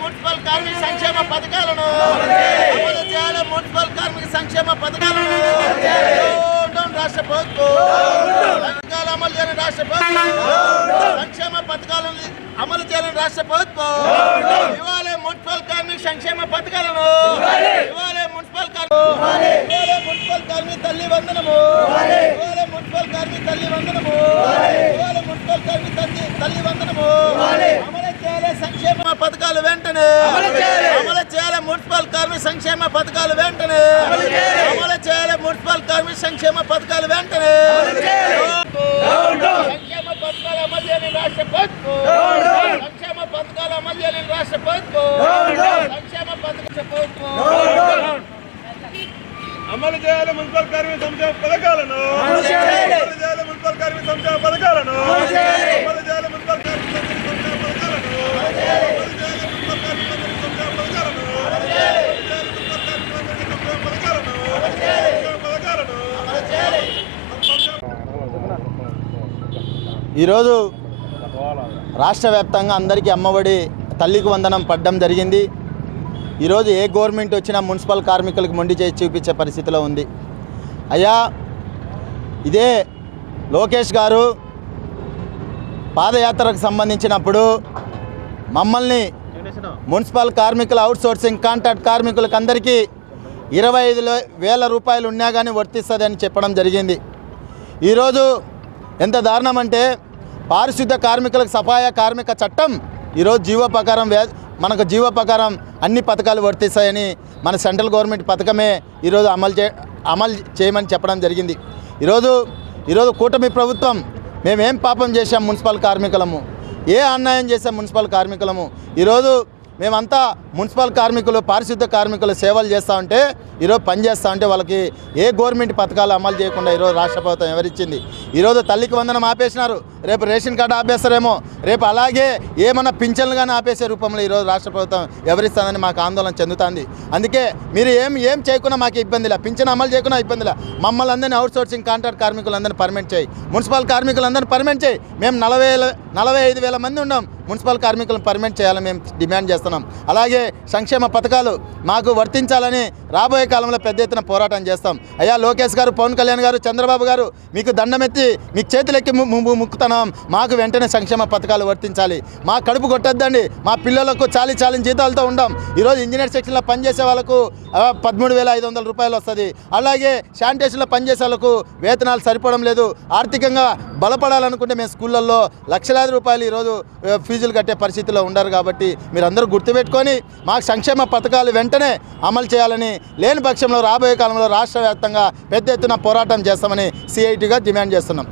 Municipal కార్మిక సంక్షేమ పథకాలను. అమలు చేయాలి మున్సిపల్ సంక్షేమ పథకాలను. రాష్ట్ర ప్రభుత్వం. అమలు చేయని రాష్ట్ర ప్రభుత్వం. సంక్షేమ పథకాలను అమలు చేయని రాష్ట్ర ప్రభుత్వం. ఇవాళ మున్సిపల్ కార్మిక సంక్షేమ పథకాలను. ఇవాళ మున్సిపల్ కార్మిక తల్లి వందనము. కార్మిక తల్లి వందనము. మున్సిపల్ కార్మిక తల్లి తల్లి వందనము. అమలు చేయాలి సంక్షేమ పథకాలు వెంటనే. అమలు చేయాలి. మున్సిపల్ కార్మిక సంక్షేమ పథకాలు వెంటనే. అమలు చేయాలి. మున్సిపల్ కార్మిక సంక్షేమ పథకాలు వెంటనే. సంక్షేమ పథకాలు అమలు చేయని రాష్ట్ర సంక్షేమ పథకాలు అమలు చేయని రాష్ట్ర ప్రభుత్వం సంక్షేమ పథకాల ప్రభుత్వం అమలు చేయాలి మున్సిపల్ కార్మిక సంక్షేమ పథకాలను. అమలు చేయాలి. మున్సిపల్ కార్మిక సంక్షేమ పథకాలను. అమలు చేయాలి. మున్సిపల్ కార్మిక సంక్షేమ పథకాలను. అమలు చేయాలి. మున్సిపల్ కార్మిక సంక్షేమ పథకాలను. అమలు చేయాలి. మున్సిపల్ కార్మిక సంక్షేమ పథకాలను. అమలు చేయాలి. పథకాలను. ఈరోజు రాష్ట్ర వ్యాప్తంగా అందరికీ అమ్మఒడి తల్లికి వందనం పడ్డం జరిగింది. ఈరోజు ఏ గవర్నమెంట్ వచ్చినా మున్సిపల్ కార్మికులకు మొండి చేసి చూపించే పరిస్థితిలో ఉంది. అయ్యా ఇదే లోకేష్ గారు పాదయాత్రకు సంబంధించినప్పుడు మమ్మల్ని మున్సిపల్ కార్మికుల అవుట్సోర్సింగ్ కాంట్రాక్ట్ కార్మికులకు అందరికీ ఇరవై ఐదు వేల రూపాయలు ఉన్నా కానీ వర్తిస్తుందని చెప్పడం జరిగింది. ఈరోజు ఎంత దారుణం అంటే పారిశుద్ధ కార్మికులకు సఫాయ కార్మిక చట్టం ఈరోజు జీవో ప్రకారం మనకు జీవో ప్రకారం అన్ని పథకాలు వర్తిస్తాయని మన సెంట్రల్ గవర్నమెంట్ పథకమే ఈరోజు అమలు చే అమలు చేయమని చెప్పడం జరిగింది. ఈరోజు ఈరోజు కూటమి ప్రభుత్వం మేమేం పాపం చేశాం మున్సిపల్ కార్మికులము? ఏ అన్యాయం చేశాం మున్సిపల్ కార్మికులము? ఈరోజు మేమంతా మున్సిపల్ కార్మికులు పారిశుద్ధ కార్మికులు సేవలు చేస్తూ ఉంటే ఈరోజు పనిచేస్తూ ఉంటే వాళ్ళకి ఏ గవర్నమెంట్ పథకాలు అమలు చేయకుండా ఈరోజు రాష్ట్ర ప్రభుత్వం ఎవరిచ్చింది? ఈరోజు తల్లికి వందనం ఆపేసినారు. రేపు రేషన్ కార్డు ఆపేస్తారేమో. రేపు అలాగే ఏమన్నా పింఛన్లు కానీ ఆపేసే రూపంలో ఈరోజు రాష్ట్ర ప్రభుత్వం ఎవరిస్తుందని మాకు ఆందోళన చెందుతుంది. అందుకే మీరు ఏం ఏం చేయకుండా మాకు ఇబ్బంది లే. పింఛన్ అమలు చేయకుండా ఇబ్బంది లే. మమ్మల్ని అందరినీ అవుట్ సోర్సింగ్ కాంట్రాక్ట్ కార్మికులందరినీ పర్మనెంట్ చేయి. మున్సిపల్ కార్మికులందరినీ పర్మనెంట్ చేయి. మేము నలభై నలభై ఐదు వేల మంది ఉన్నాం. మున్సిపల్ కార్మికులను పర్మనెంట్ చేయాలని మేము డిమాండ్ చేస్తున్నాం. అలాగే సంక్షేమ పథకాలు మాకు వర్తించాలని రాబోయే కాలంలో పెద్ద ఎత్తున పోరాటం చేస్తాం. అయ్యా లోకేష్ గారు పవన్ కళ్యాణ్ గారు చంద్రబాబు గారు మీకు దండమెత్తి మీకు చేతులెక్కి ముక్కుతున్నాం. మాకు వెంటనే సంక్షేమ పథకాలు వర్తించాలి. మా కడుపు కొట్టద్దండి. మా పిల్లలకు చాలి చాలిన జీతాలతో ఉండం. ఈరోజు ఇంజనీర్ సెక్షన్లో పనిచేసే వాళ్ళకు పదమూడు వేల ఐదు వందల రూపాయలు వస్తుంది. అలాగే శానిటేషన్లో పనిచేసే వాళ్ళకు వేతనాలు సరిపోవడం లేదు. ఆర్థికంగా బలపడాలనుకుంటే మేము స్కూళ్ళల్లో లక్షలాది రూపాయలు ఈరోజు ఫీజులు కట్టే పరిస్థితిలో ఉండరు కాబట్టి మీరందరూ గుర్తుపెట్టుకొని మాకు సంక్షేమ పథకాలు వెంటనే అమలు చేయాలని లేని పక్షంలో రాబోయే కాలంలో రాష్ట్ర వ్యాప్తంగా పెద్ద ఎత్తున పోరాటం చేస్తామని సిఐటిగా డిమాండ్ చేస్తున్నాం.